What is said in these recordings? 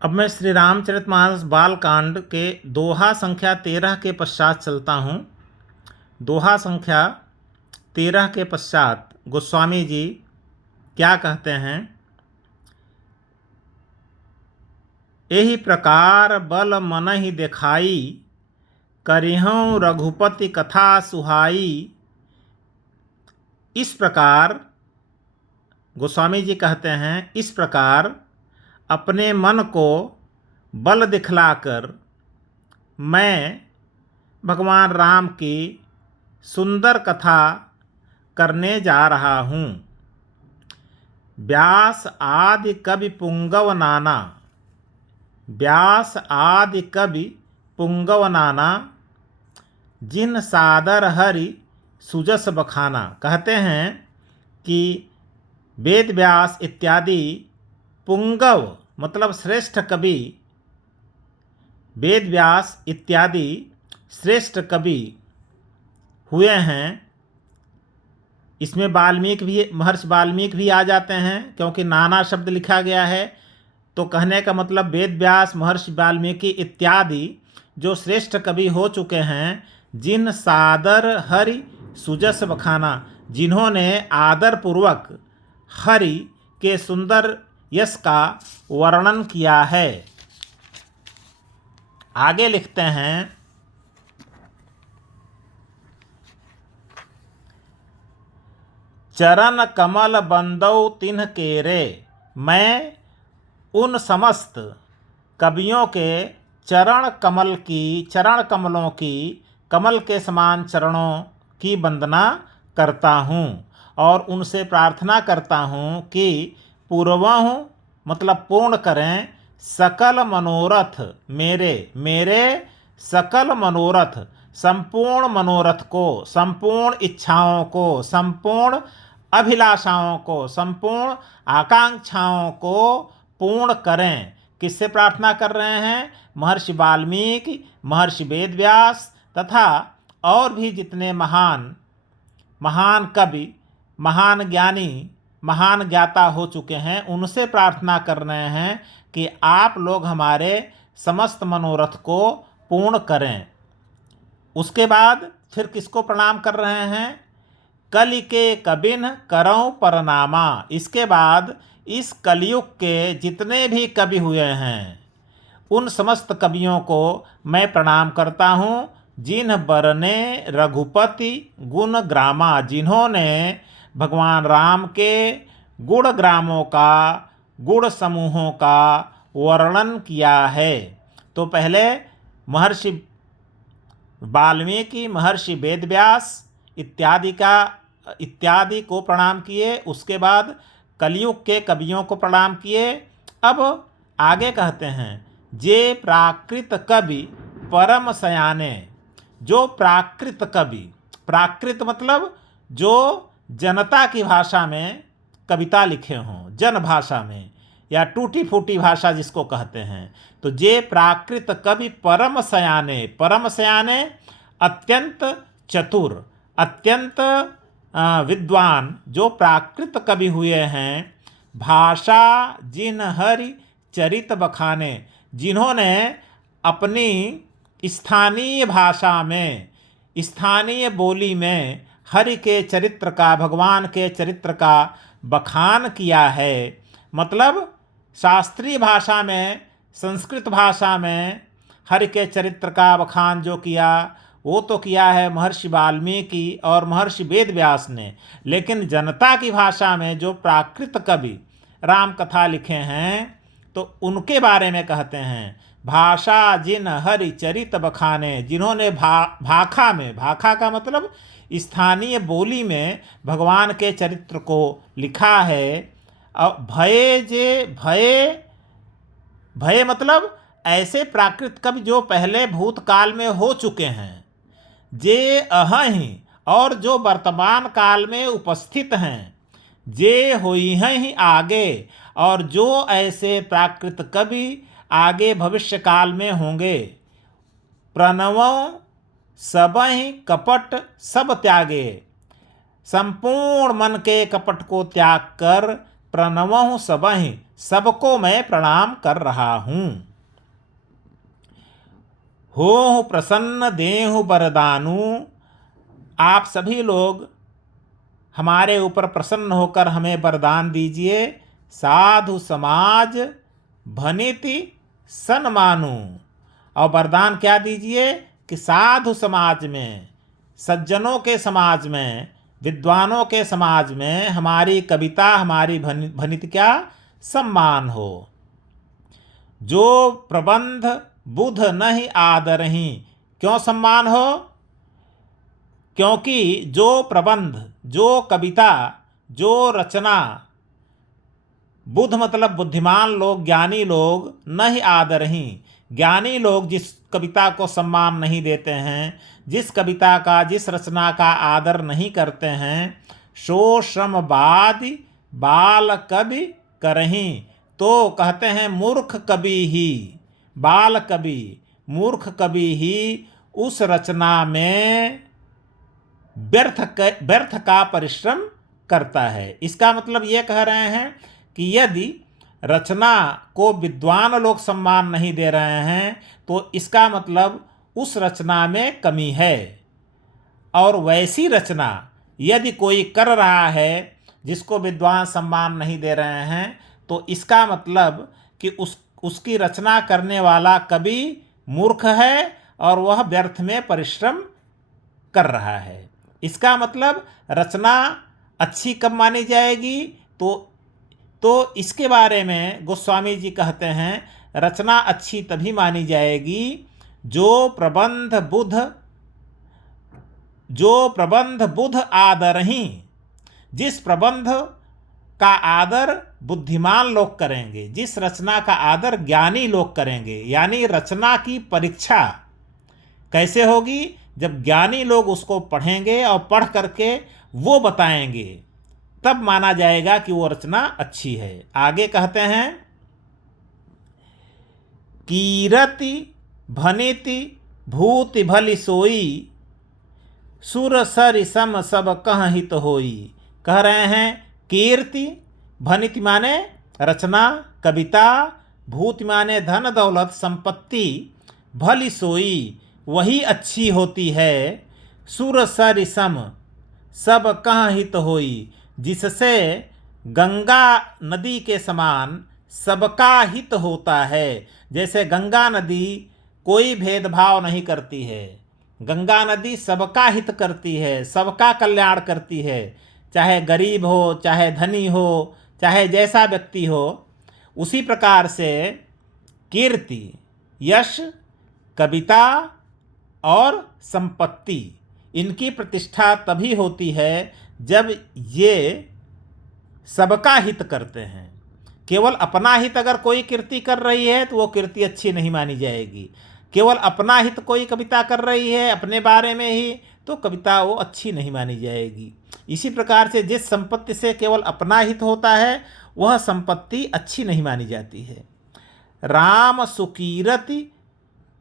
अब मैं श्री रामचरितमानस बालकांड के दोहा संख्या 13 के पश्चात चलता हूँ। दोहा संख्या 13 के पश्चात गोस्वामी जी क्या कहते हैं? एहि प्रकार बल मनहि देखाई, करिहउँ रघुपति कथा सुहाई। इस प्रकार गोस्वामी जी कहते हैं, इस प्रकार अपने मन को बल दिखलाकर मैं भगवान राम की सुंदर कथा करने जा रहा हूँ। व्यास आदि कवि पुंगव नाना, व्यास आदि कवि पुंगव नाना, जिन सादर हरि सुजस बखाना। कहते हैं कि वेद व्यास इत्यादि पुंगव मतलब श्रेष्ठ कवि, वेद व्यास इत्यादि श्रेष्ठ कवि हुए हैं। इसमें वाल्मीकि भी, महर्षि वाल्मीकि भी आ जाते हैं, क्योंकि नाना शब्द लिखा गया है। तो कहने का मतलब वेद व्यास, महर्षि वाल्मीकि इत्यादि जो श्रेष्ठ कवि हो चुके हैं, जिन सादर हरि सुजस बखाना, जिन्होंने आदर पूर्वक हरि के सुंदर यश का वर्णन किया है। आगे लिखते हैं, चरण कमल बंदौ तिन्ह केरे। मैं उन समस्त कवियों के चरण कमलों की, कमल के समान चरणों की वंदना करता हूँ और उनसे प्रार्थना करता हूँ कि पूर्वहु मतलब पूर्ण करें सकल मनोरथ मेरे सकल मनोरथ, संपूर्ण मनोरथ को, संपूर्ण इच्छाओं को, संपूर्ण अभिलाषाओं को, संपूर्ण आकांक्षाओं को पूर्ण करें। किससे प्रार्थना कर रहे हैं? महर्षि वाल्मीकि, महर्षि वेदव्यास तथा और भी जितने महान महान कवि, महान ज्ञानी, महान ज्ञाता हो चुके हैं, उनसे प्रार्थना कर रहे हैं कि आप लोग हमारे समस्त मनोरथ को पूर्ण करें। उसके बाद फिर किसको प्रणाम कर रहे हैं? कलि के कबिन करऊं परनामा। इसके बाद इस कलयुग के जितने भी कवि हुए हैं, उन समस्त कवियों को मैं प्रणाम करता हूँ, जिन बरने रघुपति गुण ग्रामा, जिन्होंने भगवान राम के गुण ग्रामों का, गुण समूहों का वर्णन किया है। तो पहले महर्षि वाल्मीकि, महर्षि वेदव्यास इत्यादि को प्रणाम किए। उसके बाद कलयुग के कवियों को प्रणाम किए। अब आगे कहते हैं, जे प्राकृत कवि परम सयाने। जो प्राकृत कवि, प्राकृत मतलब जो जनता की भाषा में कविता लिखे हों, जन भाषा में, या टूटी फूटी भाषा जिसको कहते हैं। तो जे प्राकृत कवि परम सयाने अत्यंत चतुर, अत्यंत विद्वान जो प्राकृत कवि हुए हैं। भाषा जिन हरि चरित बखाने, जिन्होंने अपनी स्थानीय भाषा में, स्थानीय बोली में हरि के चरित्र का, भगवान के चरित्र का बखान किया है। मतलब शास्त्रीय भाषा में, संस्कृत भाषा में हरि के चरित्र का बखान जो किया, वो तो किया है महर्षि वाल्मीकि और महर्षि वेदव्यास ने। लेकिन जनता की भाषा में जो प्राकृत कवि राम कथा लिखे हैं, तो उनके बारे में कहते हैं, भाषा जिन हरि चरित बखाने, जिन्होंने भाखा में, भाखा का मतलब स्थानीय बोली में भगवान के चरित्र को लिखा है। और भय मतलब ऐसे प्राकृत कवि जो पहले भूतकाल में हो चुके हैं, जे अहहीं और जो वर्तमान काल में उपस्थित हैं, जे होई हैं आगे, और जो ऐसे प्राकृत कवि आगे भविष्य काल में होंगे। प्रणवों सबहि कपट सब त्यागे, संपूर्ण मन के कपट को त्याग कर प्रणवहु सबहि, सबको मैं प्रणाम कर रहा हूँ। होहु प्रसन्न देहु बरदानु, आप सभी लोग हमारे ऊपर प्रसन्न होकर हमें वरदान दीजिए। साधु समाज भनिति सन्मानु, और वरदान क्या दीजिए कि साधु समाज में, सज्जनों के समाज में, विद्वानों के समाज में हमारी कविता, हमारी भनित क्या सम्मान हो। जो प्रबंध बुध नहीं आदरहि, क्यों सम्मान हो? क्योंकि जो प्रबंध, जो कविता, जो रचना, बुध मतलब बुद्धिमान लोग, ज्ञानी लोग, नहीं आदरहि, ज्ञानी लोग जिस कविता को सम्मान नहीं देते हैं, जिस कविता का, जिस रचना का आदर नहीं करते हैं, सो श्रमवादि बाल कवि करहि, तो कहते हैं मूर्ख कवि ही, बाल कवि, मूर्ख कवि ही उस रचना में व्यर्थ का परिश्रम करता है। इसका मतलब ये कह रहे हैं कि यदि रचना को विद्वान लोग सम्मान नहीं दे रहे हैं तो इसका मतलब उस रचना में कमी है। और वैसी रचना यदि कोई कर रहा है जिसको विद्वान सम्मान नहीं दे रहे हैं तो इसका मतलब कि उसकी रचना करने वाला कवि मूर्ख है और वह व्यर्थ में परिश्रम कर रहा है। इसका मतलब रचना अच्छी कब मानी जाएगी? तो इसके बारे में गोस्वामी जी कहते हैं रचना अच्छी तभी मानी जाएगी जो प्रबंध बुध आदरहि, जिस प्रबंध का आदर बुद्धिमान लोग करेंगे, जिस रचना का आदर ज्ञानी लोग करेंगे। यानी रचना की परीक्षा कैसे होगी? जब ज्ञानी लोग उसको पढ़ेंगे और पढ़ करके वो बताएंगे, तब माना जाएगा कि वो रचना अच्छी है। आगे कहते हैं कीरति भनिति भूति भली सोई, सुर सरि सम सब कह हित होई। कह रहे हैं कीर्ति, भनिति माने रचना, कविता, भूति माने धन दौलत संपत्ति, भली सोई वही अच्छी होती है, सुर सरि सम सब कह हित होई, जिससे गंगा नदी के समान सबका हित होता है। जैसे गंगा नदी कोई भेदभाव नहीं करती है, गंगा नदी सबका हित करती है, सबका कल्याण करती है, चाहे गरीब हो, चाहे धनी हो, चाहे जैसा व्यक्ति हो। उसी प्रकार से कीर्ति, यश, कविता और संपत्ति, इनकी प्रतिष्ठा तभी होती है जब ये सबका हित करते हैं। केवल अपना हित अगर कोई कीर्ति कर रही है तो वो कीर्ति अच्छी नहीं मानी जाएगी। केवल अपना हित कोई कविता कर रही है अपने बारे में ही, तो कविता वो अच्छी नहीं मानी जाएगी। इसी प्रकार से जिस संपत्ति से केवल अपना हित होता है वह संपत्ति अच्छी नहीं मानी जाती है। राम सुकीरति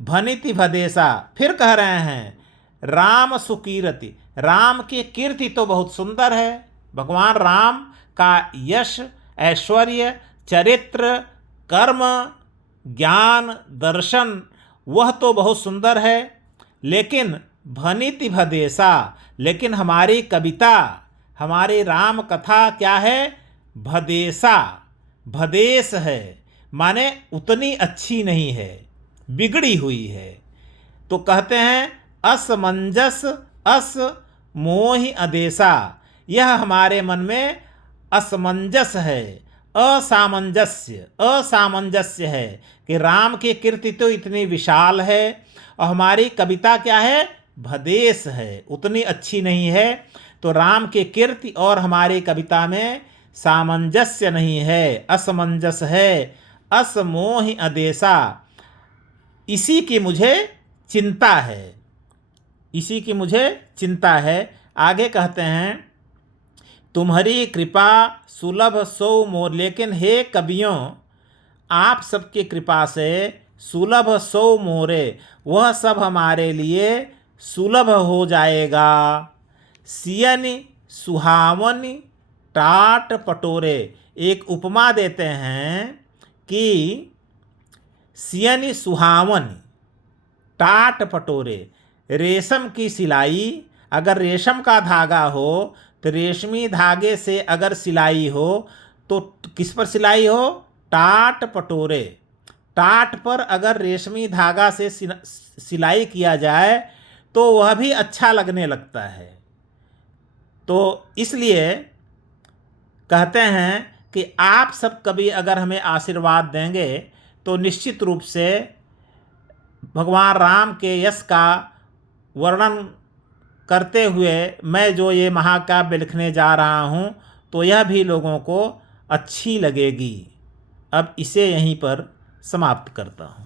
भनिति भदेसा, फिर कह रहे हैं राम सुकीरति, राम की कीर्ति तो बहुत सुंदर है। भगवान राम का यश, ऐश्वर्य, चरित्र, कर्म, ज्ञान, दर्शन वह तो बहुत सुंदर है, लेकिन भनिति भदेसा, लेकिन हमारी कविता, हमारी राम कथा क्या है? भदेसा, भदेश है, माने उतनी अच्छी नहीं है, बिगड़ी हुई है। तो कहते हैं असमंजस अस मोहि अदेशा, यह हमारे मन में असमंजस है, असामंजस्य है कि राम की कीर्ति तो इतनी विशाल है और हमारी कविता क्या है? भदेश है, उतनी अच्छी नहीं है। तो राम की कीर्ति और हमारी कविता में सामंजस्य नहीं है, असमंजस है। असमोहि अदेशा, इसी की मुझे चिंता है, इसी की मुझे चिंता है। आगे कहते हैं तुम्हारी कृपा सुलभ सो मोर, लेकिन हे कवियों आप सबकी कृपा से सुलभ सो मोरे, वह सब हमारे लिए सुलभ हो जाएगा। सियनि सुहावनि टाट पटोरे, एक उपमा देते हैं कि सियनि सुहावन टाट पटोरे। रेशम की सिलाई, अगर रेशम का धागा हो तो रेशमी धागे से अगर सिलाई हो तो किस पर सिलाई हो? टाट पटोरे। टाट पर अगर रेशमी धागा से सिलाई किया जाए तो वह भी अच्छा लगने लगता है। तो इसलिए कहते हैं कि आप सब कभी अगर हमें आशीर्वाद देंगे तो निश्चित रूप से भगवान राम के यश का वर्णन करते हुए मैं जो ये महाकाव्य लिखने जा रहा हूँ तो यह भी लोगों को अच्छी लगेगी। अब इसे यहीं पर समाप्त करता हूँ।